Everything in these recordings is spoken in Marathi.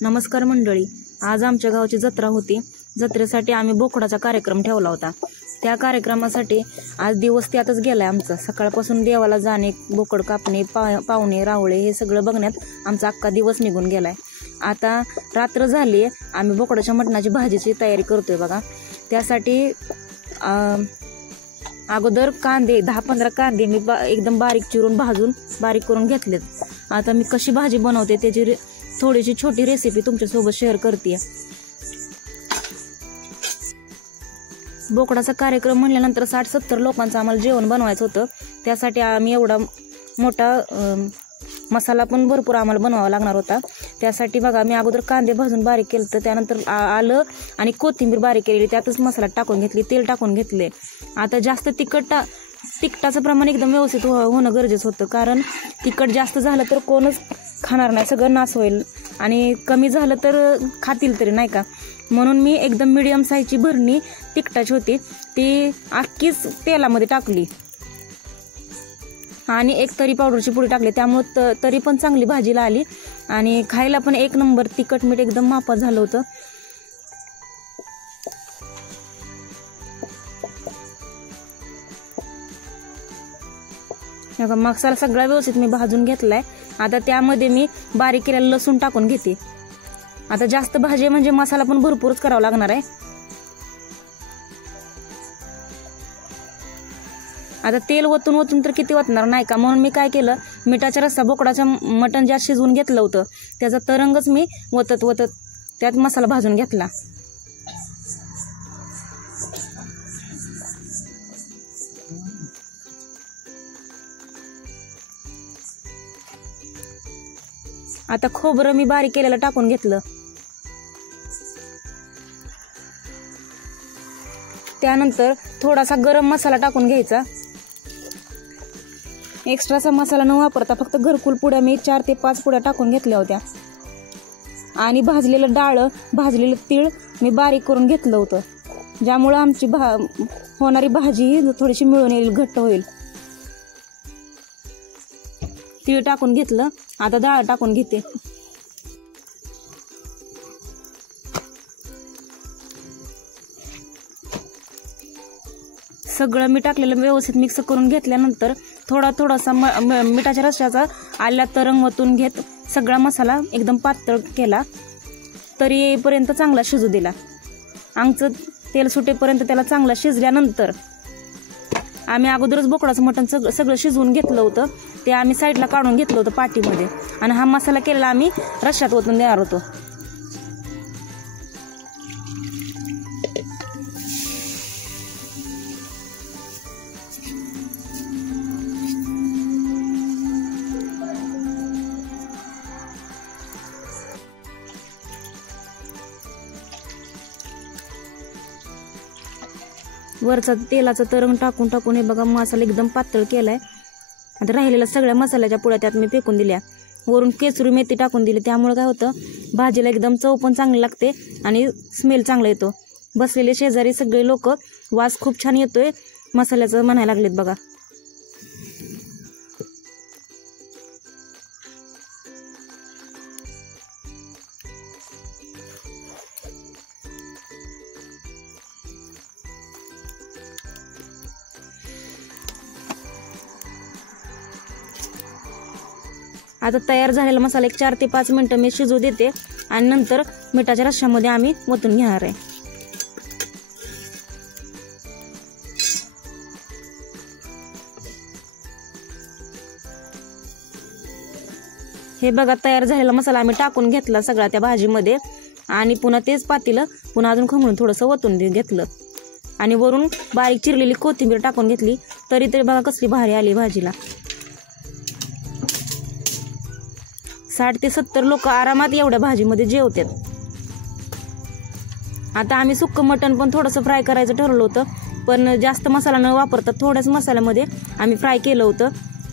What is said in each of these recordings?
नमस्कार मंडळी, आज आमच्या गावाची जत्रा होती। जत्रेसाठी आम्ही बोकडाचा कार्यक्रम ठेवला होता। त्या कार्यक्रमासाठी आज दिवस त्यातच गेलाय आमचा। सकाळपासून देवाला जाणे, बोकड कापणे, पाहुणे रावळे हे सगळं बघण्यात आमचा अख्खा दिवस निघून गेलाय। आता रात्र झाली, आम्ही बोकडाच्या मटणाची भाजीची तयारी करतोय बघा। त्यासाठी अगोदर कांदे 10-15 कांदे मी एकदम बारीक चिरून भाजून बारीक करून घेतलेत। आता मी कशी भाजी बनवते त्याची थोडीशी छोटी रेसिपी तुमच्यासोबत शेअर करते। बोकडाचा कार्यक्रम म्हणल्यानंतर 60-70 लोकांचं आम्हाला जेवण बनवायचं होतं। त्यासाठी आम्ही एवढा मोठा मसाला पण भरपूर आम्हाला बनवावा लागणार होता। त्यासाठी बघा मी अगोदर कांदे भाजून बारीक केलं, तर त्यानंतर आलं आणि कोथिंबीर बारीक केलेली, त्यातच मसाला टाकून घेतली, तेल टाकून घेतले। आता जास्त तिखटाचं प्रमाण एकदम व्यवस्थित होणं गरजेचं होतं, कारण तिखट जास्त झालं तर कोणच खाणार नाही, सगळं नाश होईल, आणि कमी झालं तर खातील तरी नाही का। म्हणून मी एकदम मीडियम साईजची भरणी तिखटाची होती ती अख्खीच तेलामध्ये टाकली आणि एक तरी पावडरची पुडी टाकली, त्यामुळे तरी पण चांगली भाजीला आली आणि खायला पण एक नंबर तिखट मीठ एकदम मापात झालं होतं। मसाला सगळा व्यवस्थित मी भाजून घेतलाय। आता त्यामध्ये मी बारीक केलेलं लसूण टाकून घेते। आता जास्त भाजी म्हणजे मसाला पण भरपूरच करावा लागणार आहे। आता तेल वतून तर किती वतणार नाही का, म्हणून मी काय केलं, मिठाचा रस्सा बोकडाचं मटण ज्या शिजवून घेतलं होतं त्याचा तरंगच मी वतत त्यात मसाला भाजून घेतला। आता खोबरं मी बारीक केलेलं टाकून घेतलं, त्यानंतर थोडासा गरम मसाला टाकून घ्यायचा। एक्स्ट्राचा मसाला न वापरता फक्त घरकुल पुड्या मी 4 ते 5 पुड्या टाकून घेतल्या होत्या, आणि भाजलेलं डाळ, भाजलेलं तीळ मी बारीक करून घेतलं होतं, ज्यामुळे आमची होणारी भाजी थोडीशी मिळून येईल, घट्ट होईल। तीळ टाकून घेतलं, आता डाळ टाकून घेते। सगळं मी टाकलेलं व्यवस्थित मिक्स करून घेतल्यानंतर थोडासा मिठाच्या रश्श्याचा आल्यात तरंग वतून घेत सगळा मसाला एकदम पातळ केला, तरी येईपर्यंत चांगला शिजू दिला। आमचं तेल सुटेपर्यंत त्याला चांगला शिजल्यानंतर आम्ही अगोदरच बोकडाचं मटण सगळं शिजवून घेतलं होतं, ते आम्ही साईडला काढून घेतलं होतं पाटीमध्ये, आणि हा मसाला केलेला आम्ही रश्श्यात ओतून देणार होतो। वरचा तेलाचा तरंग टाकून हे बघा मसाला एकदम पातळ केलाय। आता राहिलेल्या सगळ्या मसाल्याच्या पुड्या त्यात मी फेकून दिल्या, वरून केसरी मेथी टाकून दिली, त्यामुळे काय होतं, भाजीला एकदम चव पण चांगली लागते आणि स्मेल चांगला येतो। बसलेले शेजारी सगळे लोक वास खूप छान येतोय मसाल्याचं म्हणायला लागलेत बघा। आता तयार झालेला मसाला एक 4 ते 5 मिनिटं मी शिजू देते, आणि नंतर मिठाच्या रश्श्यामध्ये आम्ही ओतून घेणार आहे। हे बघा तयार झालेला मसाला आम्ही टाकून घेतला सगळा त्या भाजीमध्ये, आणि पुन्हा तेच पातेलं पुन्हा अजून खमळून थोडंसं ओतून घेतलं, आणि वरून बारीक चिरलेली कोथिंबीर टाकून घेतली, तरी बघा कसली भारी आली भाजीला। 60 ते 70 लोक आरामात एवढ्या भाजीमध्ये जेवतात। आता आम्ही सुक्क मटण पण थोडंसं फ्राय करायचं ठरवलं होतं, पण जास्त मसाला न वापरता थोड्याच मसाल्यामध्ये आम्ही फ्राय केलं होतं।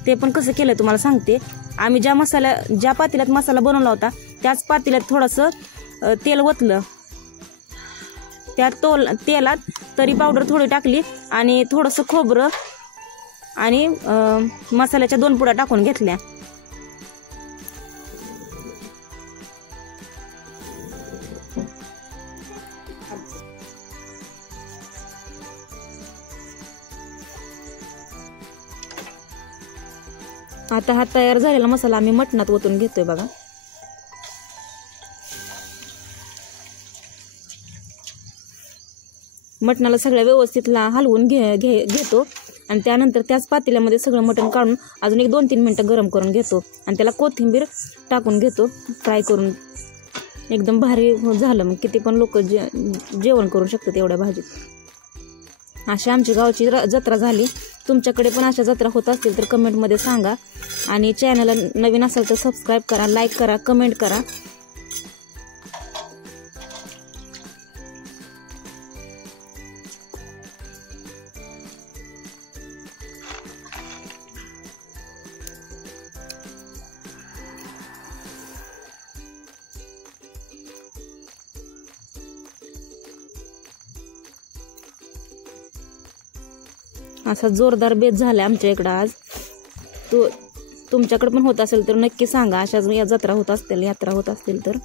ते पण कसं केलं तुम्हाला सांगते। आम्ही ज्या पातेल्यात मसाला बनवला होता त्याच पातेल्यात थोडंसं तेल ओतलं, त्या तेलात तरी पावडर थोडी टाकली आणि थोडंसं खोबरं आणि मसाल्याच्या 2 पुड्या टाकून घेतल्या। आता हा तयार झालेला मसाला आम्ही मटणात ओतून घेतोय बघा. मटणाला सगळ्या व्यवस्थित हलवून घेतो आणि त्यानंतर त्याच पातेल्यामध्ये सगळं मटण काढून अजून एक 2-3 मिनटं गरम करून घेतो आणि त्याला कोथिंबीर टाकून घेतो फ्राय करून. एकदम भारी झालं. मग किती पण लोक जेवण करू शकतात एवढ्या भाजीत. अशी आमची गावची जत्रा झाली. तुमच्याकडे पण अशा जत्रा होत असतील तर कमेंटमध्ये सांगा आणि चॅनलला नवीन असाल तर सबस्क्राईब करा, लाईक करा, कमेंट करा. असा जोरदार बेत झाला आमच्या इकडं आज. तुमच्याकडे पण होत असेल तर नक्की सांगा. अशाच या जत्रा होत असतील, यात्रा होत असतील तर.